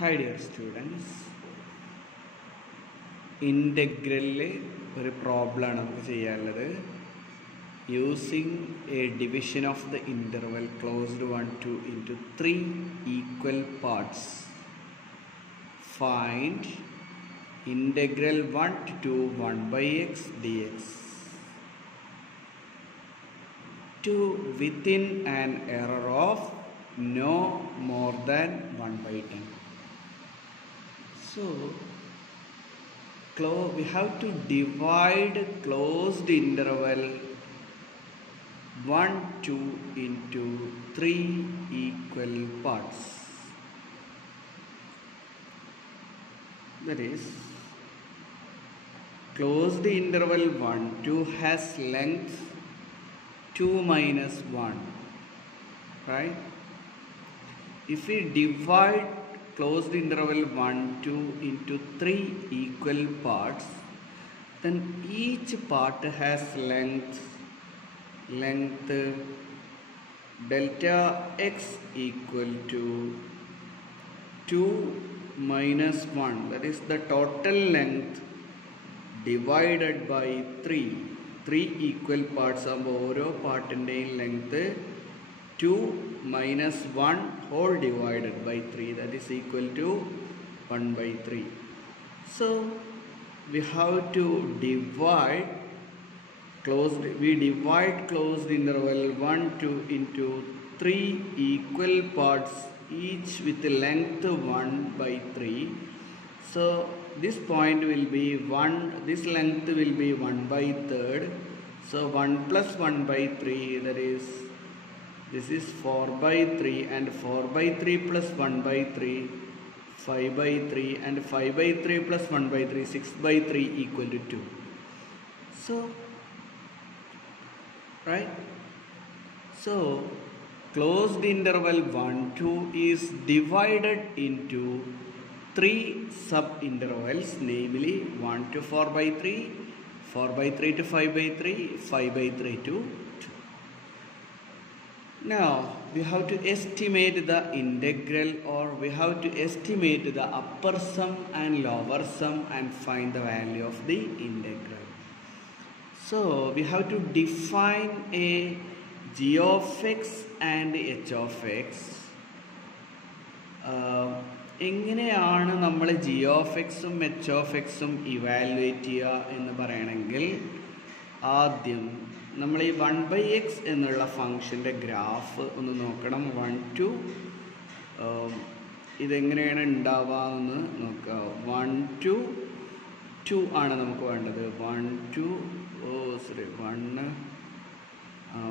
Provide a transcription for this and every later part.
Hi dear students, ഇൻ്റഗ്രലിൽ ഒരു പ്രോബ്ലമാണ് നമുക്ക് ചെയ്യാനുള്ളത്. Using A division of the interval closed 1 2 into 3 equal parts. Find integral 1 to 1 by x dx to within an error of no more than 1 by 10. So we have to divide closed interval 1 2 into 3 equal parts. That is, closed interval 1 2 has length 2 minus 1, right? If we divide closed interval 1 2 into 3 equal parts, then each part has length delta x equal to 2 minus 1, that is the total length divided by 3 equal parts ആകുമ്പോൾ ഓരോ പാർട്ടിൻ്റെയും length 2 minus 1 whole divided by 3, that is equal to 1 by 3. So we have to divide closed interval 1 2 into 3 equal parts, each with length 1 by 3. So this point will be 1, this length will be 1 by 3rd. So 1 plus 1 by 3, that is, this is 4 by 3, and 4 by 3 plus 1 by 3, 5 by 3, and 5 by 3 plus 1 by 3, 6 by 3 equal to 2. So, right? So, closed interval 1 2 is divided into 3 sub-intervals, namely 1 to 4 by 3, 4 by 3 to 5 by 3, 5 by 3 to 2. Now we have to estimate the integral, or we have to estimate the upper sum and lower sum and find the value of the integral. So we have to define a g of x and h of x. എങ്ങനെയാണ് നമ്മൾ G of എക്സും H of എക്സും evaluate ചെയ്യുക എന്ന് പറയണമെങ്കിൽ, ആദ്യം നമ്മൾ ഈ 1 by x എന്നുള്ള ഫംഗ്ഷൻ്റെ ഗ്രാഫ് ഒന്ന് നോക്കണം. 1 2 ഇതെങ്ങനെയാണ് ഉണ്ടാവുക എന്ന് നോക്കുക. 1 2 2 ആണ് നമുക്ക് വേണ്ടത്. 1 2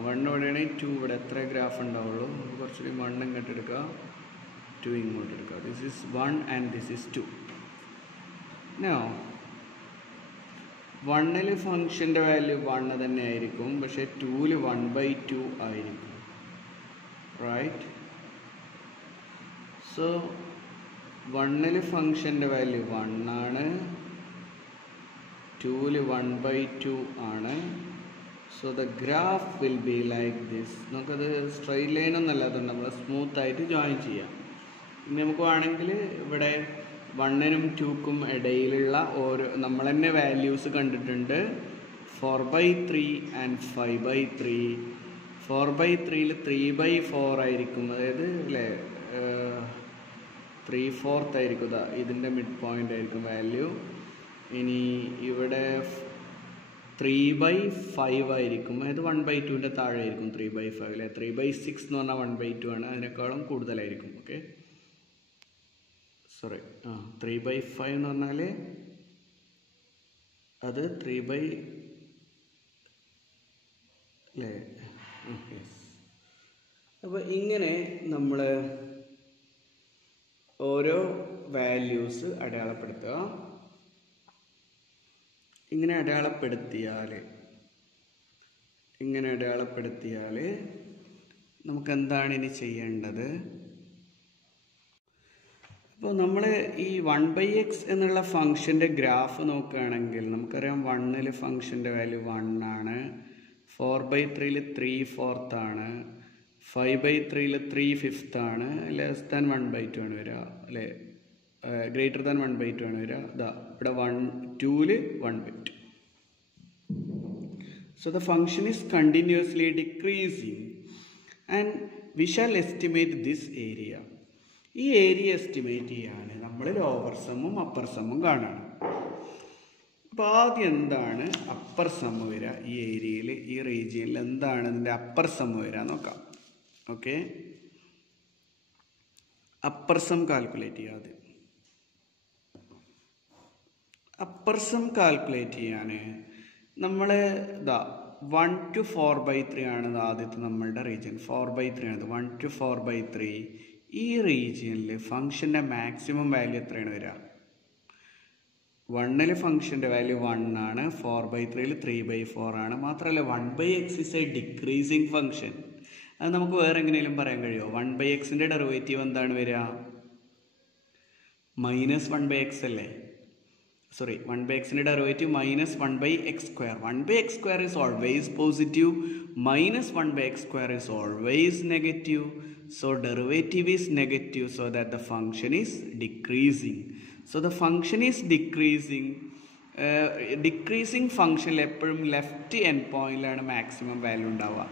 1 ഇവിടെയാണെങ്കിൽ 2 ഇവിടെ എത്ര ഗ്രാഫ് ഉണ്ടാവുള്ളൂ. കുറച്ചുകൂടി 1 ഇങ്ങോട്ട് എടുക്കുക, 2 ഇങ്ങോട്ട് എടുക്കുക. This is 1 and this is 2. Now 1ൽ ഫംഗ്ഷൻ്റെ വാല്യൂ 1 തന്നെ ആയിരിക്കും, പക്ഷേ 2ൽ 1 by 2 ആയിരിക്കും, റൈറ്റ്? സോ 1ൽ ഫംഗ്ഷൻ്റെ വാല്യൂ 1 ആണ്, 2ൽ 1 by 2 ആണ്. So the graph will be like this. നമുക്കത് സ്ട്രെയിറ്റ് ലൈൻ ഒന്നല്ല, അതുകൊണ്ട് നമ്മൾ സ്മൂത്തായിട്ട് ജോയിൻ ചെയ്യാം. ഇനി നമുക്ക് വേണമെങ്കിൽ ഇവിടെ 1നും 2ക്കും ഇടയിലുള്ള ഓരോ നമ്മൾ തന്നെ വാല്യൂസ് കണ്ടിട്ടുണ്ട്. 4 by 3 and 5 by 3. 4 by 3ൽ 3 by 4 ആയിരിക്കും, അതായത് അല്ലേ 3/4 ആയിരിക്കും. ഇതിൻ്റെ മിഡ് പോയിൻ്റ് ആയിരിക്കും വാല്യൂ. ഇനി ഇവിടെ 3 by 5 ആയിരിക്കും, അതായത് 1 by 2ൻ്റെ താഴെ ആയിരിക്കും 3 by 5 അല്ലേ. 3 by 6 എന്ന് പറഞ്ഞാൽ 1 by 2 ആണ്, അതിനേക്കാളും കൂടുതലായിരിക്കും. ഓക്കെ, സോറി, 3 by 5 എന്ന് പറഞ്ഞാൽ അത് 3 by അല്ലേ. അപ്പോൾ ഇങ്ങനെ നമ്മൾ ഓരോ വാല്യൂസ് അടയാളപ്പെടുത്തുക. ഇങ്ങനെ അടയാളപ്പെടുത്തിയാൽ നമുക്ക് എന്താണ് ഇനി ചെയ്യേണ്ടത്? അപ്പോൾ നമ്മൾ ഈ 1 by x എന്നുള്ള ഫംഗ്ഷൻ്റെ ഗ്രാഫ് നോക്കുകയാണെങ്കിൽ നമുക്കറിയാം 1ൽ ഫംഗ്ഷൻ്റെ വാല്യൂ 1 ആണ്, 4 by 3ൽ 3/4 ആണ്, 5 by 3ൽ 3/5 ആണ്, ലെസ് ദാൻ 1 by 2 ആണ് വരിക അല്ലേ. greater than 1/2 ആണ് വരിക. ഇവിടെ 2ൽ 1/2. So the function is continuously decreasing and we shall estimate this area. ഈ ഏരിയ എസ്റ്റിമേറ്റ് ചെയ്യാണ് നമ്മൾ ലോവർ സമ്മും അപ്പർ സമ്മും കാണണം. അപ്പോൾ ആദ്യം എന്താണ് അപ്പർ സമ്മ് വരിക? ഈ ഏരിയയിൽ ഈ റീജിയനിൽ എന്താണ് ഇതിൻ്റെ അപ്പർ സമ്മ് വരിക നോക്കാം. ഓക്കെ, അപ്പർ സം കാൽക്കുലേറ്റ് ചെയ്യുക. ആദ്യം അപ്പർ സം കാൽക്കുലേറ്റ് ചെയ്യാൻ നമ്മൾ 1 to 4/3 ആണ് ആദ്യത്തെ നമ്മളുടെ റീജിയൻ. 4/3 ആണ്. 1 to 4/3 ഈ റീജിയനിൽ ഫംഗ്ഷൻ്റെ മാക്സിമം വാല്യൂ എത്രയാണ് വരിക? 1ൽ ഫംഗ്ഷൻ്റെ വാല്യൂ 1 ആണ്, 4/3ൽ 3/4 ആണ്. മാത്രമല്ല 1/x is A decreasing function. അത് നമുക്ക് വേറെ എങ്ങനെയും പറയാൻ കഴിയുമോ? 1/xൻ്റെ ഡെറിവേറ്റീവ് എന്താണ് വരിക? -1/x അല്ലേ? സോറി, 1/xൻ്റെ derivative -1/x². 1/x² is always positive, -1/x² is always negative. So derivative is negative, so that the function is decreasing. So the function is decreasing. Decreasing function എപ്പോഴും ലെഫ്റ്റ് എൻഡ് പോയിന്റിലാണ് മാക്സിമം വാല്യൂ ഉണ്ടാവുക.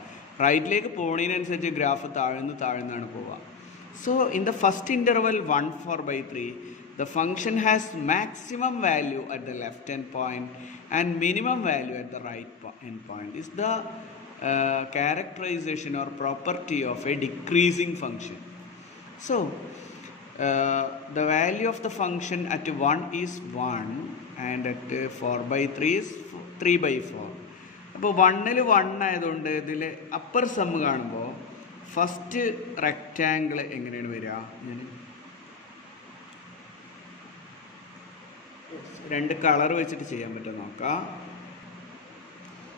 റൈറ്റിലേക്ക് പോകുന്നതിനനുസരിച്ച് graph താഴ്ന്നാണ് പോവുക. So in the first interval 1 4/3 the function has maximum value at the left end point and minimum value at the right end point. Is the characterization or property of a decreasing function. So the value of the function at 1 is 1 and at 4/3 is 3/4. അപ്പോൾ 1ൽ 1 ആയതുകൊണ്ട് ഇതിൽ upper some കാണുമ്പോൾ first rectangle എങ്ങനെയാണ് വരിക? ഞാൻ രണ്ട് colour വെച്ചിട്ട് ചെയ്യാൻ പറ്റും നോക്കാം.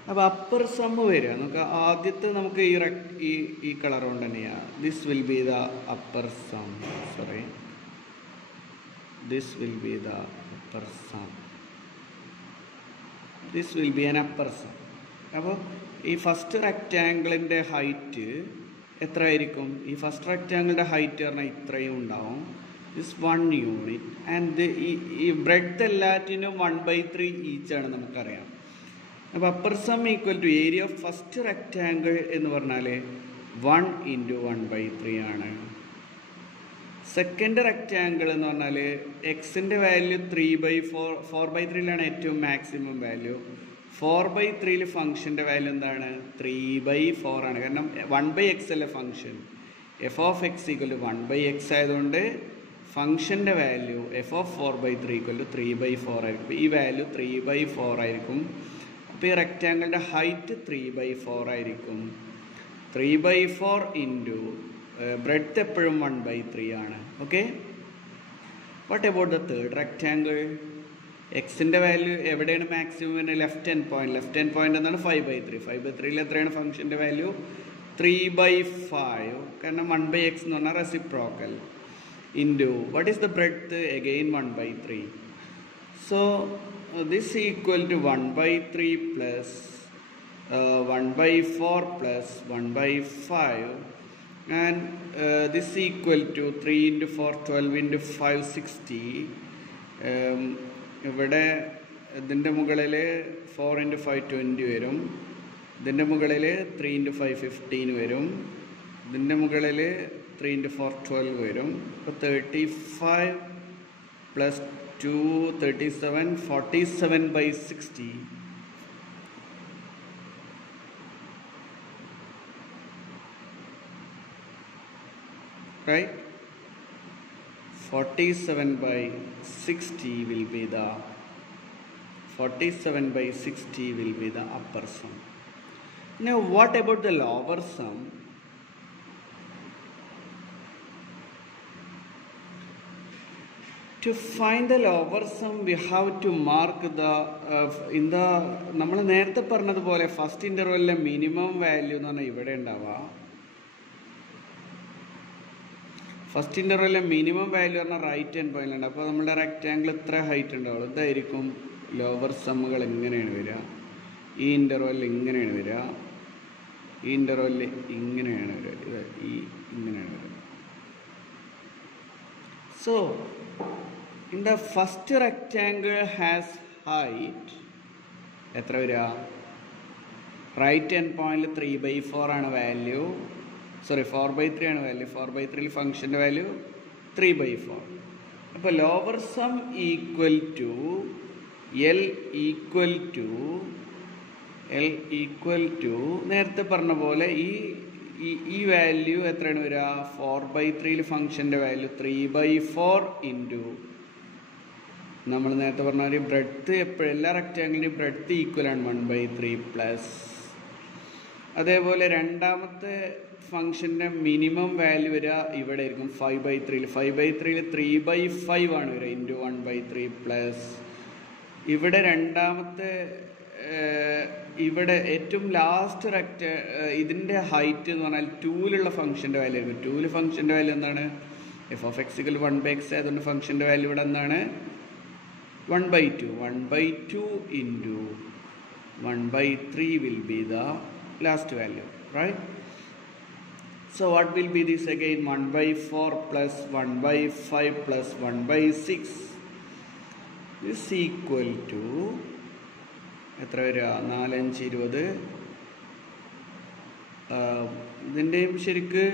അപ്പോൾ അപ്പർ സം വരിക നോക്കാം. ആദ്യത്തെ നമുക്ക് ഈ കളർ കൊണ്ട് തന്നെയാണ്. This will be the upper sum. Sorry, this will be the upper sum. This will be an upper sum. അപ്പോൾ ഈ ഫസ്റ്റ് റെക്റ്റാങ്കിളിൻ്റെ ഹൈറ്റ് എത്ര ആയിരിക്കും? ഈ ഫസ്റ്റ് റെക്റ്റാങ്കിളിൻ്റെ ഹൈറ്റ് പറഞ്ഞാൽ ഇത്രയും ഉണ്ടാവും. ദിസ് 1 യൂണിറ്റ് ആൻഡ് ഈ ബ്രെഡ്ത്ത് എല്ലാറ്റിനും 1/3 ഈച്ചാണ് നമുക്കറിയാം. അപ്പോൾ upper sum equal to area of first rectangle എന്ന് പറഞ്ഞാൽ 1 × 1/3 ആണ്. സെക്കൻഡ് റെക്റ്റാങ്കിൾ എന്ന് പറഞ്ഞാൽ എക്സിൻ്റെ വാല്യൂ 3/4. 4/3ലാണ് ഏറ്റവും മാക്സിമം വാല്യൂ. 4/3ൽ ഫംഗ്ഷൻ്റെ വാല്യൂ എന്താണ്? 3/4 ആണ്. കാരണം 1/x അല്ലേ function. f of x = 1/x ആയതുകൊണ്ട് ഫംഗ്ഷൻ്റെ വാല്യൂ f of 4/3 = 3/4 ആയിരിക്കും. ഈ വാല്യൂ 3/4 ആയിരിക്കും. അപ്പോൾ ഈ റെക്റ്റാങ്കിളിൻ്റെ ഹൈറ്റ് 3/4 ആയിരിക്കും. 3/4 ഇൻറ്റു ബ്രെഡ്ത്ത് എപ്പോഴും 1/3 ആണ്. Okay, what about the third rectangle? എക്സിൻ്റെ വാല്യൂ എവിടെയാണ് മാക്സിമം വരുന്നത്? Left end point. Left end point എന്താണ്? 5/3. 5/3ൽ എത്രയാണ് ഫംഗ്ഷൻ്റെ വാല്യൂ? 3/5. കാരണം 1/x എന്ന് പറഞ്ഞാൽ reciprocal. Into what is the breadth? Again 1/3. So this equal to 1/3 plus 1/4 plus 1/5 and this equal to 3 × 4 12 × 5 60. ഇവിടെ ഇതിൻ്റെ മുകളിൽ 4 × 5 20 വരും. ഇതിൻ്റെ മുകളിൽ 3 × 5 15 വരും. ഇതിൻ്റെ മുകളിൽ 3 × 4 12 വരും. അപ്പോൾ 35 plus 2 37 47/60. Right? 47/60 will be the 47/60 will be the upper sum. Now what about the lower sum? To find the lower sum we have to mark the in the നമ്മൾ നേരത്തെ പറഞ്ഞതുപോലെ ഫസ്റ്റ് ഇൻ്റർവെല്ലിലെ മിനിമം വാല്യൂ എന്ന് പറഞ്ഞാൽ ഇവിടെ ഉണ്ടാവുക. First ഇൻ്റർവെല്ലിലെ minimum value പറഞ്ഞാൽ right hand പോയിൻ്റുണ്ട്. അപ്പോൾ നമ്മുടെ റെക്റ്റാങ്കിൾ ഇത്ര ഹൈറ്റ് ഉണ്ടാവുള്ളൂ. ഇതായിരിക്കും ലോവർ സമ്മുകൾ എങ്ങനെയാണ് വരിക? ഈ ഇൻ്റർവെല്ലിൽ ഇങ്ങനെയാണ് വരിക. ഈ ഇൻ്റർവെല്ലിൽ ഇങ്ങനെയാണ് വരിക. ഇങ്ങനെയാണ് വരിക. So in the first rectangle has height എത്ര വരിക? റൈറ്റ് എൻഡ് പോയിന്റിൽ 3/4 ആണ് വാല്യൂ, സോറി 4/3 ആണ് വാല്യൂ. 4/3 ഫംഗ്ഷൻ്റെ വാല്യൂ 3/4. അപ്പോൾ lower sum equal to L equal to നേരത്തെ പറഞ്ഞ പോലെ ഈ വാല്യൂ എത്രയാണ് വരിക? 4/3 ഫംഗ്ഷൻ്റെ വാല്യൂ 3/4 ഇൻറ്റു നമ്മൾ നേരത്തെ പറഞ്ഞ ഒരു ബ്രെഡ്ത്ത് എപ്പോഴും എല്ലാ റെക്റ്റാങ്കിളിൻ്റെയും ബ്രെഡ്ത്ത് ഈക്വലാണ് 1/3 പ്ലസ്. അതേപോലെ രണ്ടാമത്തെ ഫംഗ്ഷൻ്റെ മിനിമം വാല്യൂ വരിക ഇവിടെ ആയിരിക്കും 5/3. 5/3 3/5 ആണ് വരിക ഇൻറ്റു 1/3 പ്ലസ്. ഇവിടെ രണ്ടാമത്തെ ഇവിടെ ഏറ്റവും ലാസ്റ്റ് ഇതിൻ്റെ ഹൈറ്റ് എന്ന് പറഞ്ഞാൽ 2ലുള്ള ഫംഗ്ഷൻ്റെ വാല്യൂ ആയിരിക്കും. 2ൽ ഫംഗ്ഷൻ്റെ വാല്യൂ എന്താണ്? f(x) 1/x ആയതുകൊണ്ട് ഫംഗ്ഷൻ്റെ വാല്യൂ ഇവിടെ എന്താണ്? 1/2. 1/2 into 1/3 will be the last value, right? So what will be this again? 1/4 plus 1/5 plus 1/6 is equal to എത്ര വരിക? 4 5 20. ഇതിൻ്റെയും ശരിക്ക്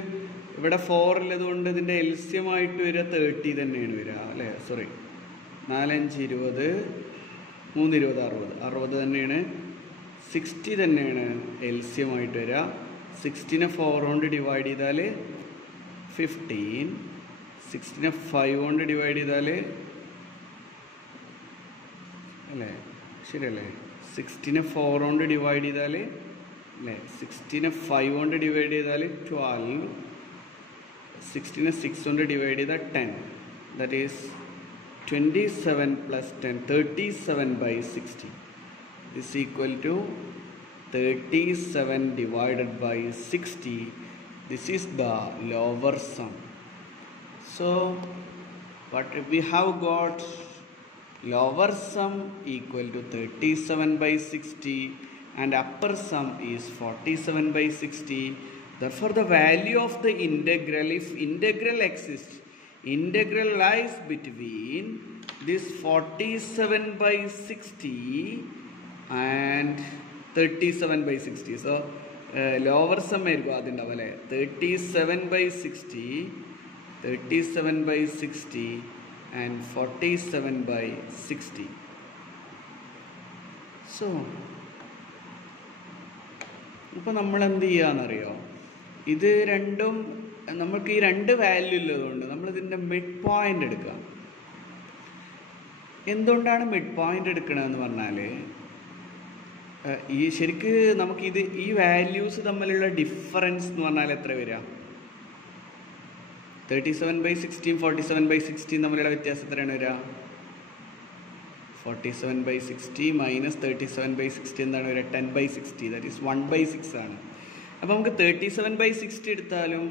ഇവിടെ 4 ഉള്ളതുകൊണ്ട് ഇതിൻ്റെ എൽസ്യമായിട്ട് വരിക 30 തന്നെയാണ് വരിക അല്ലേ? സോറി 4 5 20, 3 20 60 തന്നെയാണ്. 60 തന്നെയാണ് എൽസ്യമായിട്ട് വരിക. 60നെ 4 കൊണ്ട് ഡിവൈഡ് ചെയ്താൽ 15, 60നെ 5 കൊണ്ട് ഡിവൈഡ് ചെയ്താൽ അല്ലേ? ശരിയല്ലേ? 60നെ 4 കൊണ്ട് ഡിവൈഡ് ചെയ്താൽ അല്ലേ? 60നെ 5 കൊണ്ട് ഡിവൈഡ് ചെയ്താൽ 12, 60നെ 6 കൊണ്ട് ഡിവൈഡ് ചെയ്താൽ 10. That is 27 plus 10, 37/60 is equal to 37 divided by 60. This is the lower sum. So what we have got? Lower sum equal to 37/60 and upper sum is 47/60. Therefore the value of the integral, if integral exists, integral lies between this 47/60 and 37/60. So lower sum ആയിരിക്കും ആദ്യം ഉണ്ടാവും അല്ലേ? 37/60 and 47/60. So ഇപ്പോൾ നമ്മൾ എന്ത് ചെയ്യാന്നറിയോ? ഇത് രണ്ടും നമുക്ക് ഈ രണ്ട് വാല്യൂ ഉള്ളതുകൊണ്ട് നമ്മളിതിൻ്റെ മിഡ് പോയിൻ്റ് എടുക്കുക. എന്തുകൊണ്ടാണ് മിഡ് പോയിൻ്റ് എടുക്കണമെന്ന് പറഞ്ഞാൽ ഈ ശരിക്ക് നമുക്കിത് ഈ വാല്യൂസ് തമ്മിലുള്ള ഡിഫറൻസ് എന്ന് പറഞ്ഞാൽ എത്ര വരിക? 37/60 47/60 തമ്മിലുള്ള വ്യത്യാസം എത്രയാണ് വരിക? 47/60 മൈനസ് 37/60 എന്താണ് വരിക? 10/60. ദാറ്റ് ഈസ് 1/6 ആണ്. അപ്പോൾ നമുക്ക് 37/60 എടുത്താലും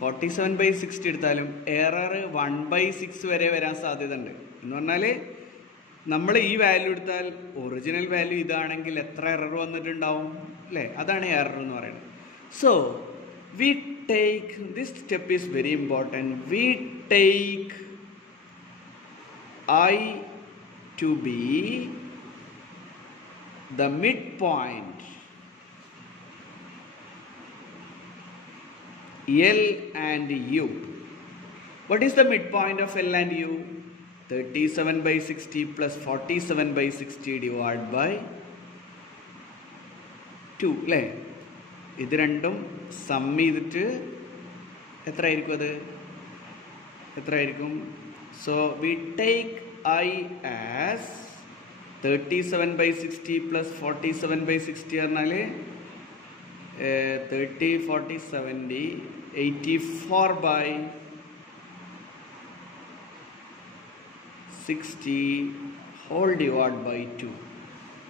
47/60 എടുത്താലും എറർ 1/6 വരെ വരാൻ സാധ്യത ഉണ്ട്. എന്ന് പറഞ്ഞാൽ നമ്മൾ ഈ വാല്യൂ എടുത്താൽ ഒറിജിനൽ വാല്യൂ ഇതാണെങ്കിൽ എത്ര എറർ വന്നിട്ടുണ്ടാവും അല്ലേ? അതാണ് എറർ എന്ന് പറയുന്നത്. So we take this step is very important. We take I to be the midpoint L and U. What is the midpoint of L and U? 37/60 plus 47/60 divided by 2 അല്ലേ? ഇത് രണ്ടും some ചെയ്തിട്ട് എത്ര ആയിരിക്കും? അത് എത്ര ആയിരിക്കും? So we take I as 37/60 plus 47/60 പറഞ്ഞാൽ 30 40 70 84/60 whole divided by 2.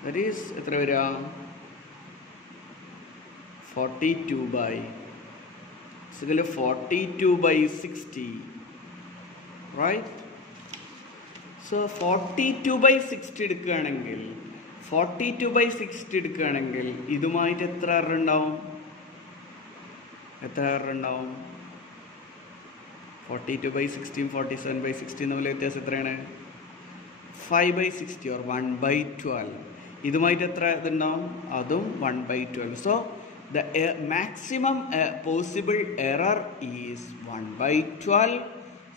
That is എത്ര വരിക? 42/60, right? So 42/60 എടുക്കുകയാണെങ്കിൽ 42/60 എടുക്കുകയാണെങ്കിൽ ഇതുമായിട്ട് എത്ര എറർ ഉണ്ടാവും? 42/60 47/60 തമ്മിൽ വ്യത്യാസം എത്രയാണ്? 5/60 or 1/12. ഇതുമായിട്ട് എത്ര ഇതുണ്ടാവും? അതും 1/12. So the maximum possible error is 1/12.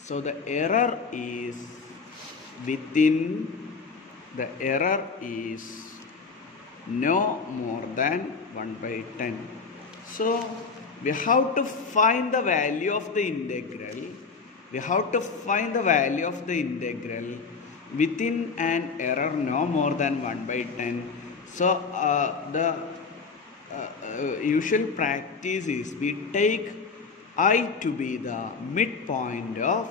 So the error is no more than 1/10. So we have to find the value of the integral. Within an error no more than 1/10. So the usual practice is we take I to be the midpoint of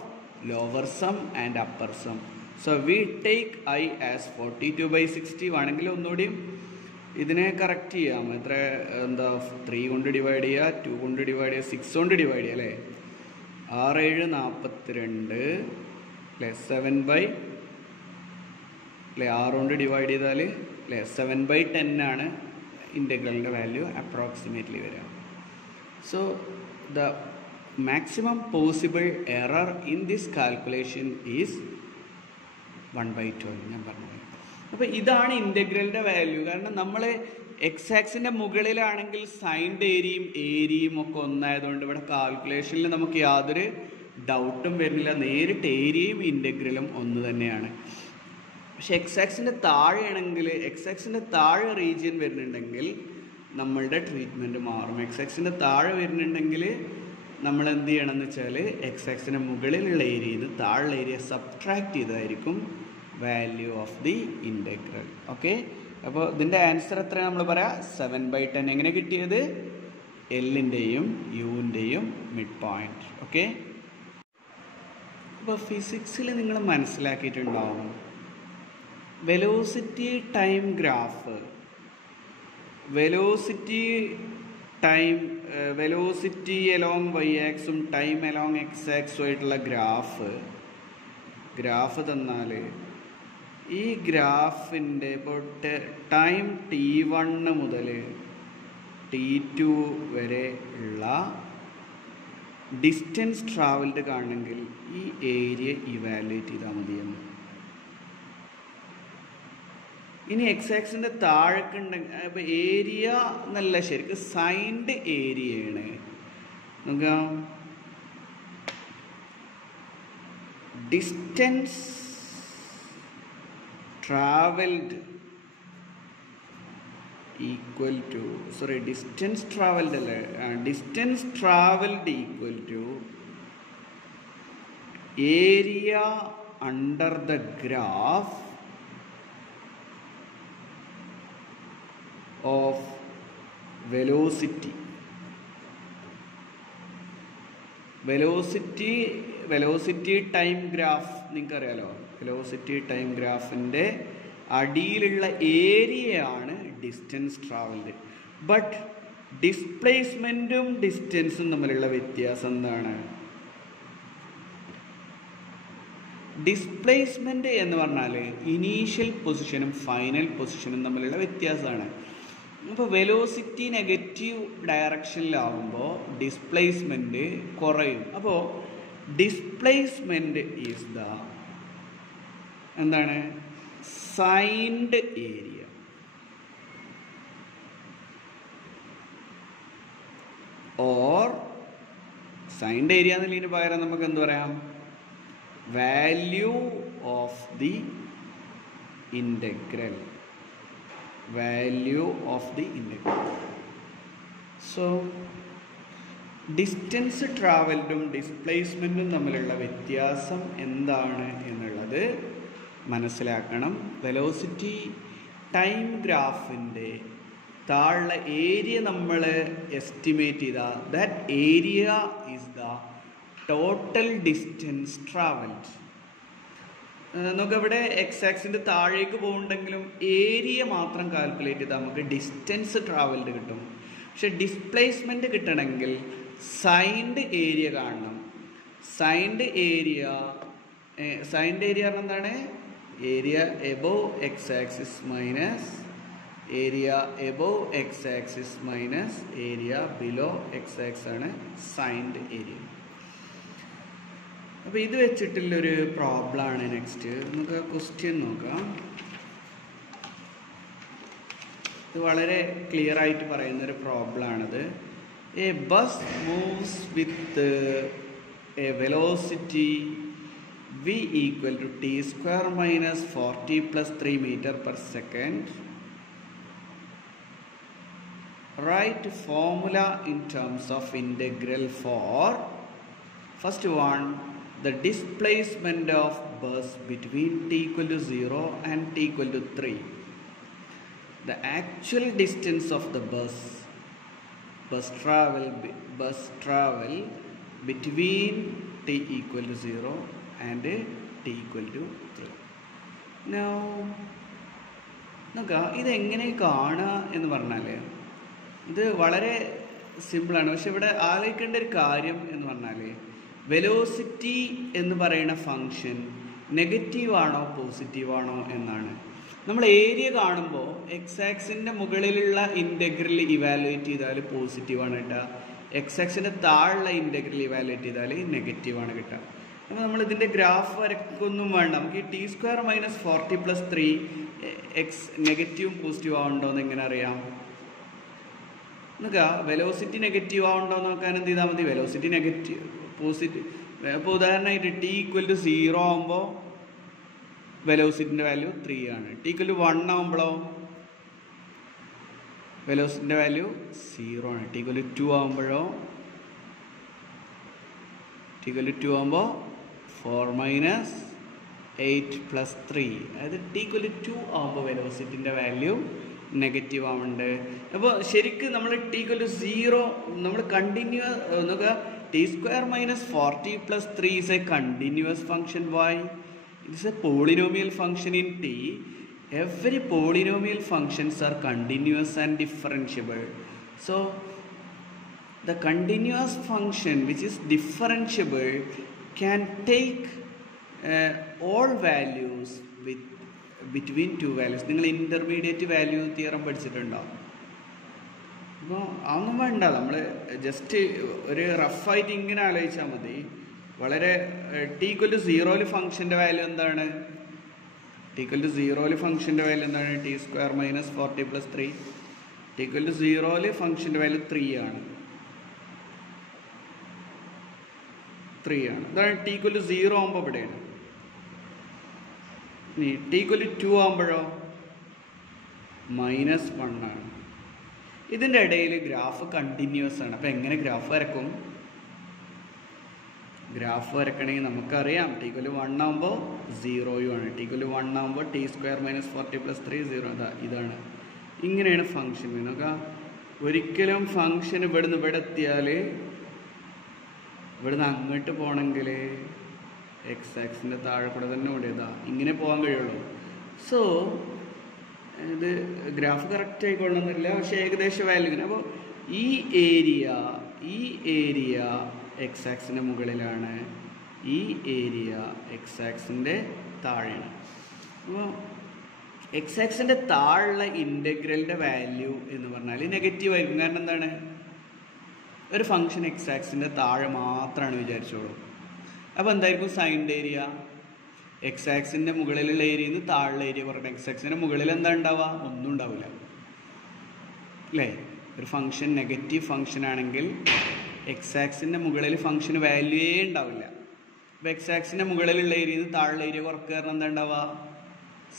lower sum and upper sum. So we take I as 42/60. വേണമെങ്കിൽ ഒന്നുകൂടി ഇതിനെ correct ചെയ്യാം. എത്ര എന്താ 3 കൊണ്ട് divide ചെയ്യുക, 2 കൊണ്ട് divide ചെയ്യുക, 6 കൊണ്ട് ഡിവൈഡ് ചെയ്യുക അല്ലേ? 6 7 42 അല്ലേ? 7/, അല്ലേ? 6 കൊണ്ട് ഡിവൈഡ് ചെയ്താൽ അല്ലേ 7/10 ആണ് ഇൻ്റഗ്രലിൻ്റെ വാല്യൂ അപ്രോക്സിമേറ്റ്ലി വരിക. So the maximum possible error in this calculation is 1/12 ഞാൻ പറഞ്ഞു. അപ്പോൾ ഇതാണ് ഇൻ്റഗ്രലിൻ്റെ വാല്യൂ. കാരണം നമ്മൾ എക്സ് ആക്സിൻ്റെ മുകളിലാണെങ്കിൽ സൈൻ്റെ ഏരിയയും ഒക്കെ ഒന്നായതുകൊണ്ട് ഇവിടെ കാൽക്കുലേഷനിൽ നമുക്ക് യാതൊരു ഡൗട്ടും വരുന്നില്ല. നേരിട്ട് ഏരിയയും ഇൻ്റഗ്രലും ഒന്ന് തന്നെയാണ്. പക്ഷെ എക്സ് ആക്സിൻ്റെ താഴെയാണെങ്കിൽ, എക്സ് ആക്സിൻ്റെ താഴെ റീജിയൻ വരുന്നുണ്ടെങ്കിൽ നമ്മളുടെ ട്രീറ്റ്മെൻറ്റ് മാറും. എക്സ് ആക്സിൻ്റെ താഴെ വരുന്നുണ്ടെങ്കിൽ നമ്മൾ എന്ത് ചെയ്യണമെന്ന് വെച്ചാൽ എക്സ് ആക്സിൻ്റെ മുകളിലുള്ള ഏരിയയിൽ നിന്ന് താഴെ ഏരിയ സബ്ട്രാക്ട് ചെയ്തതായിരിക്കും value of the integral. Okay, അപ്പോൾ ഇതിൻ്റെ ആൻസർ എത്ര നമ്മൾ പറയാം? 7/10. എങ്ങനെ കിട്ടിയത്? എല്ലിൻ്റെയും യുവിൻ്റെയും മിഡ് പോയിൻറ്റ്. ഓക്കെ, അപ്പോൾ ഫിസിക്സിൽ നിങ്ങൾ മനസ്സിലാക്കിയിട്ടുണ്ടാവും velocity time graph, velocity along Y ആക്സും ടൈം അലോങ് എക്സ് ആക്സും ആയിട്ടുള്ള ഗ്രാഫ് തന്നാൽ ഈ ഗ്രാഫിൻ്റെ ഇപ്പോൾ ടൈം T1 മുതൽ T2 വരെ ഉള്ള ഡിസ്റ്റൻസ് ട്രാവൽഡ് കാണണമെങ്കിൽ ഈ ഏരിയ ഇവാലുവേറ്റ് ചെയ്താൽ മതിയെന്ന്. ഇനി എക്സ് ആക്സിൻ്റെ താഴേക്ക് ഉണ്ടെങ്കിൽ ഇപ്പോൾ ഏരിയ എന്നല്ല, ശരിക്കും സൈൻഡ് ഏരിയയാണ്. നോക്കാം, distance travelled equal to distance travelled equal to area under the graph of velocity. Velocity time graph നിങ്ങൾക്കറിയാലോ. വെലോസിറ്റി ടൈം ഗ്രാഫിൻ്റെ അടിയിലുള്ള ഏരിയയാണ് ഡിസ്റ്റൻസ് ട്രാവൽഡ്. ബട്ട് ഡിസ്പ്ലേസ്മെൻറ്റും ഡിസ്റ്റൻസും തമ്മിലുള്ള വ്യത്യാസം എന്താണ്? ഡിസ്പ്ലേസ്മെൻറ്റ് എന്ന് പറഞ്ഞാൽ ഇനീഷ്യൽ പൊസിഷനും ഫൈനൽ പൊസിഷനും തമ്മിലുള്ള വ്യത്യാസമാണ്. അപ്പോൾ വെലോസിറ്റി നെഗറ്റീവ് ഡയറക്ഷനിലാവുമ്പോൾ ഡിസ്പ്ലേസ്മെൻറ്റ് കുറയും. അപ്പോൾ ഡിസ്പ്ലേസ്മെൻറ്റ് ഈസ് ദ എന്താണ്? Signed area. Or signed area എന്നുള്ളതിന് പകരം നമുക്ക് എന്ത് പറയാം? Value of the integral. So distance ട്രാവൽഡും ഡിസ്പ്ലേസ്മെൻറ്റും തമ്മിലുള്ള വ്യത്യാസം എന്താണ് എന്നുള്ളത് മനസ്സിലാക്കണം. വെലോസിറ്റി ടൈം ഗ്രാഫിൻ്റെ താഴെ ഏരിയ നമ്മൾ എസ്റ്റിമേറ്റ് ചെയ്താൽ that area is the total distance travelled. നമുക്കവിടെ എക്സ് ആക്സിൻ്റെ താഴേക്ക് പോകുന്നുണ്ടെങ്കിലും ഏരിയ മാത്രം കാൽക്കുലേറ്റ് ചെയ്താൽ നമുക്ക് ഡിസ്റ്റൻസ് ട്രാവൽഡ് കിട്ടും. പക്ഷെ ഡിസ്പ്ലേസ്മെൻറ്റ് കിട്ടണമെങ്കിൽ സൈൻഡ് ഏരിയ കാണണം. സൈൻഡ് ഏരിയ എന്താണ്? Area above X axis minus area above X axis minus area below X axis ആണ് സൈൻഡ് ഏരിയ. അപ്പോൾ ഇത് വെച്ചിട്ടുള്ളൊരു പ്രോബ്ലമാണ് നെക്സ്റ്റ്. നമുക്ക് ക്വസ്റ്റ്യൻ നോക്കാം. ഇത് വളരെ ക്ലിയർ ആയിട്ട് പറയുന്നൊരു പ്രോബ്ലമാണിത്. A bus moves with a velocity v equal to t square minus 40 plus 3 meter per second. Write formula in terms of integral for first one, the displacement of bus between t equal to 0 and t equal to 3, the actual distance of the bus travel between t equal to 0 and t equal to 3. Now നോക്കാം ഇതെങ്ങനെ കാണുക എന്ന് പറഞ്ഞാൽ ഇത് വളരെ സിമ്പിളാണ്. പക്ഷെ ഇവിടെ ആലോചിക്കേണ്ട ഒരു കാര്യം എന്ന് പറഞ്ഞാൽ വെലോസിറ്റി എന്ന് പറയുന്ന ഫങ്ഷൻ നെഗറ്റീവാണോ പോസിറ്റീവാണോ എന്നാണ്. നമ്മൾ ഏരിയ കാണുമ്പോൾ എക്സ് ആക്സിൻ്റെ മുകളിലുള്ള ഇൻ്റഗ്രൽ ഇവാലുവേറ്റ് ചെയ്താൽ പോസിറ്റീവാണ് കിട്ടുക, എക്സ് ആക്സിൻ്റെ താഴെയുള്ള ഇൻ്റഗ്രൽ ഇവാലുവേറ്റ് ചെയ്താൽ നെഗറ്റീവാണ് കിട്ടുക. അപ്പോൾ നമ്മളിതിൻ്റെ ഗ്രാഫ് വരക്കൊന്നും വേണ്ട, നമുക്ക് ഈ T square minus 40 plus 3 X നെഗറ്റീവും പോസിറ്റീവ് ആവുണ്ടോ എന്ന് എങ്ങനെ അറിയാം? നോക്കുക, വെലോസിറ്റി നെഗറ്റീവ് ആവുണ്ടോ എന്ന് നോക്കാൻ എന്ത് ചെയ്താൽ മതി? Velocity negative positive. അപ്പോൾ ഉദാഹരണമായിട്ട് ടി ഈക്വൽ ടു 0 ആകുമ്പോൾ വെലോസിറ്റിൻ്റെ വാല്യൂ 3 ആണ്. ടി ഈക്വൽ ടു 1 ആകുമ്പോഴോ വെലോസിറ്റിൻ്റെ വാല്യൂ 0 ആണ്. ടി ഈക്വൽ ടു 2 ആകുമ്പോഴോ ടി ഈക്വൽ ടു 2 ആകുമ്പോൾ 4 മൈനസ് 8 പ്ലസ് 3, അതായത് ടി ഈക്വൽ ടു 2 ആകുമ്പോൾ വെലോസിറ്റിൻ്റെ വാല്യൂ നെഗറ്റീവ് ആവുന്നുണ്ട്. അപ്പോൾ ശരിക്കും നമ്മൾ ടി ഈക്വൽ ടു 0 നമ്മൾ കണ്ടിന്യൂസ് നോക്കുക. T square minus 40 plus 3 is a continuous function. Why? It is a polynomial function in T. Every polynomial functions are continuous and differentiable. So the continuous function which is differentiable can take all values with between two values. നിങ്ങൾ intermediate value theorem പഠിച്ചിട്ടുണ്ടോ? അപ്പോൾ അതൊന്നും വേണ്ട, നമ്മൾ just ഒരു റഫായിട്ട് ഇങ്ങനെ ആലോചിച്ചാൽ മതി. വളരെ ടി ഈക്വൽ ടു 0 ഫംഗ്ഷൻ്റെ വാല്യൂ എന്താണ്? ടി ഈക്വൽ ടു 0 ഫംഗ്ഷൻ്റെ വാല്യൂ എന്താണ്? T square minus 40 plus 3. T equal to 0 ഫംഗ്ഷൻ്റെ വാല്യൂ 3 ആണ്. 3 ആണ്. അതാണ് ടി ഈക്വൽ ടു 0 ആകുമ്പോൾ ഇവിടെയാണ്. ഇനി ടി ഈക്വൽ ടു 2 ആകുമ്പോഴോ -1 ആണ്. ഇതിൻ്റെ ഇടയിൽ ഗ്രാഫ് കണ്ടിന്യൂസ് ആണ്. അപ്പോൾ എങ്ങനെ ഗ്രാഫ് വരക്കും? ഗ്രാഫ് വരക്കണമെങ്കിൽ നമുക്കറിയാം ടി ഈക്വൽ ടു 1 ആകുമ്പോൾ 0 ആണ്. ടി ഈക്വൽ ടു 1 ആകുമ്പോൾ ടി സ്ക്വയർ മൈനസ് 40 പ്ലസ് 3 0. ഇതാണ്, ഇങ്ങനെയാണ് ഫംഗ്ഷൻ. നോക്കാം, ഒരിക്കലും ഫംഗ്ഷൻ ഇവിടുന്ന് ഇവിടെ എത്തിയാൽ ഇവിടുന്ന് അങ്ങോട്ട് പോകണമെങ്കിൽ എക്സ് ആക്സിൻ്റെ താഴെ കൂടെ തന്നെ ഓടിയതാ ഇങ്ങനെ പോകാൻ കഴിയുള്ളൂ. സോ ഇത് ഗ്രാഫ് കറക്റ്റ് ആയിക്കൊള്ളുന്നില്ല, പക്ഷേ ഏകദേശം വാല്യൂ ഇങ്ങനെ. അപ്പോൾ ഈ ഏരിയ എക്സ് ആക്സിൻ്റെ മുകളിലാണ്, ഈ ഏരിയ എക്സ് ആക്സിൻ്റെ താഴെയാണ്. അപ്പോൾ എക്സ് ആക്സിൻ്റെ താഴെയുള്ള ഇൻ്റഗ്രലിൻ്റെ വാല്യൂ എന്ന് പറഞ്ഞാൽ നെഗറ്റീവ് ആയിരിക്കും. കാരണം എന്താണ്? ഒരു ഫംഗ്ഷൻ എക്സ് ആക്സിൻ്റെ താഴെ മാത്രമാണ് വിചാരിച്ചോളൂ. അപ്പോൾ എന്തായിരിക്കും സൈൻ്റെ ഏരിയ? എക്സ് ആക്സിൻ്റെ മുകളിലുള്ള ഏരിയയിൽ നിന്ന് താഴെയുള്ള ഏരിയ പറഞ്ഞാൽ എക്സ് ആക്സിൻ്റെ മുകളിൽ എന്താ ഉണ്ടാവുക? ഒന്നും ഉണ്ടാവില്ല അല്ലേ? ഒരു ഫംഗ്ഷൻ നെഗറ്റീവ് ഫംഗ്ഷൻ ആണെങ്കിൽ എക്സ് ആക്സിൻ്റെ മുകളിൽ ഫംഗ്ഷന് വാല്യൂയേ ഉണ്ടാവില്ല. അപ്പോൾ എക്സ് ആക്സിൻ്റെ മുകളിലുള്ള ഏരിയയിൽ നിന്ന് താഴെയുള്ള ഏരിയ കുറക്കുക കാരണം എന്താ ഉണ്ടാവുക?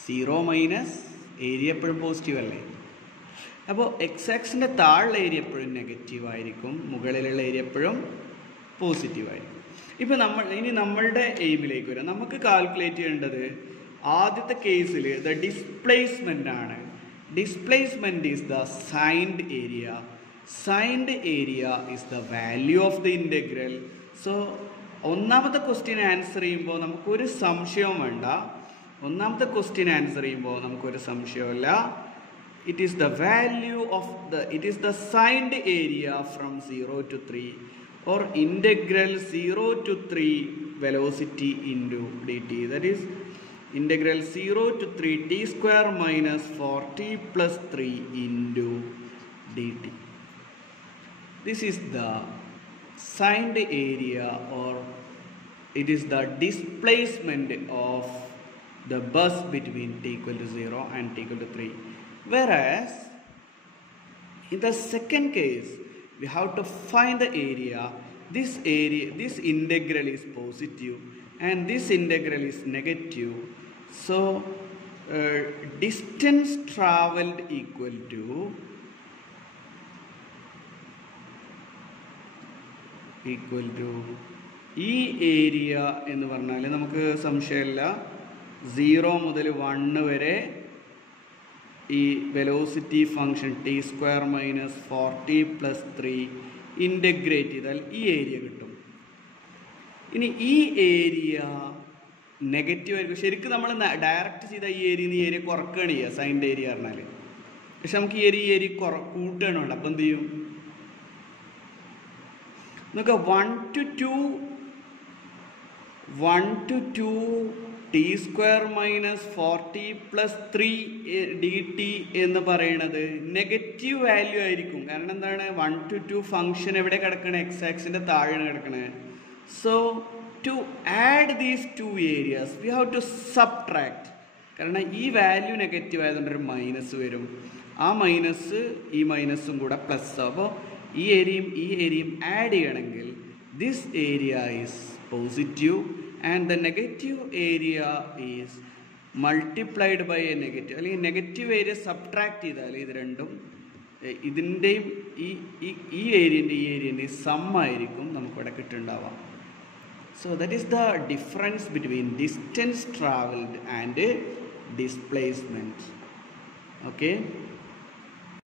0 മൈനസ് ഏരിയ എപ്പോഴും പോസിറ്റീവ് അല്ലേ? അപ്പോൾ എക്സ് ആക്സിൻ്റെ താഴെയുള്ള ഏരിയ എപ്പോഴും നെഗറ്റീവ് ആയിരിക്കും, മുകളിലുള്ള ഏരിയ എപ്പോഴും പോസിറ്റീവ് ആയിരിക്കും. ഇപ്പോൾ നമ്മളുടെ എയിമിലേക്ക് വരാം. നമുക്ക് കാൽക്കുലേറ്റ് ചെയ്യേണ്ടത് ആദ്യത്തെ കേസിൽ ദ ഡിസ്പ്ലേസ്മെൻ്റ് ആണ്. Displacement is the signed area. Signed area is the value of the integral. So ഒന്നാമത്തെ ക്വസ്റ്റ്യൻ ആൻസർ ചെയ്യുമ്പോൾ നമുക്കൊരു സംശയവും വേണ്ട. ഒന്നാമത്തെ ക്വസ്റ്റ്യൻ ആൻസർ ചെയ്യുമ്പോൾ നമുക്കൊരു സംശയമില്ല. It is the value of it is the signed area from 0 to 3 or integral 0 to 3 velocity into dt. That is integral 0 to 3 t square minus 40 plus 3 into dt. This is the signed area or it is the displacement of the bus between t equal to 0 and t equal to 3. Whereas in the second case, we have to find the area. This integral is positive and this integral is negative. So distance traveled equal to ഈ area എന്ന് പറഞ്ഞാൽ നമുക്ക് സംശയമില്ല 0 മുതൽ 1 വരെ ഈ velocity function T square minus 40 plus 3 integrate ചെയ്താൽ ഈ ഏരിയ കിട്ടും. ഇനി ഈ ഏരിയ നെഗറ്റീവ് ആയിരിക്കും. ശരിക്കും നമ്മൾ ഡയറക്റ്റ് ചെയ്ത ഈ ഏരിയ കുറക്കുകയാണ് ചെയ്യുക സൈൻ്റെ ഏരിയ പറഞ്ഞാൽ. പക്ഷെ നമുക്ക് ഈ ഏരിയ കൂട്ടുകയാണ് വേണ്ട. അപ്പം എന്ത് ചെയ്യും നമുക്ക് 1 to 2 T square minus 40 plus 3 D T എന്ന് പറയുന്നത് നെഗറ്റീവ് വാല്യൂ ആയിരിക്കും. കാരണം എന്താണ് 1 to 2 ഫംഗ്ഷൻ എവിടെ കിടക്കണേ? എക്സ് ആക്സിൻ്റെ താഴെയാണ് കിടക്കണേ. So to add these 2 areas we have to subtract. കാരണം ഈ വാല്യൂ നെഗറ്റീവ് ആയതുകൊണ്ട് ഒരു മൈനസ് വരും. ആ മൈനസ് ഈ മൈനസും കൂടെ പ്ലസ്. അപ്പോൾ ഈ ഏരിയയും ആഡ് ചെയ്യണമെങ്കിൽ this area is positive and the negative area is multiplied by a negative, അല്ലെങ്കിൽ നെഗറ്റീവ് ഏരിയ സബ്ട്രാക്ട് ചെയ്താൽ ഇത് രണ്ടും ഇതിൻ്റെയും ഈ ഏരിയൻ്റെയും സം ആയിരിക്കും നമുക്കിവിടെ കിട്ടുന്നുണ്ടാവാം. So that is the difference between distance travelled and displacement. Okay.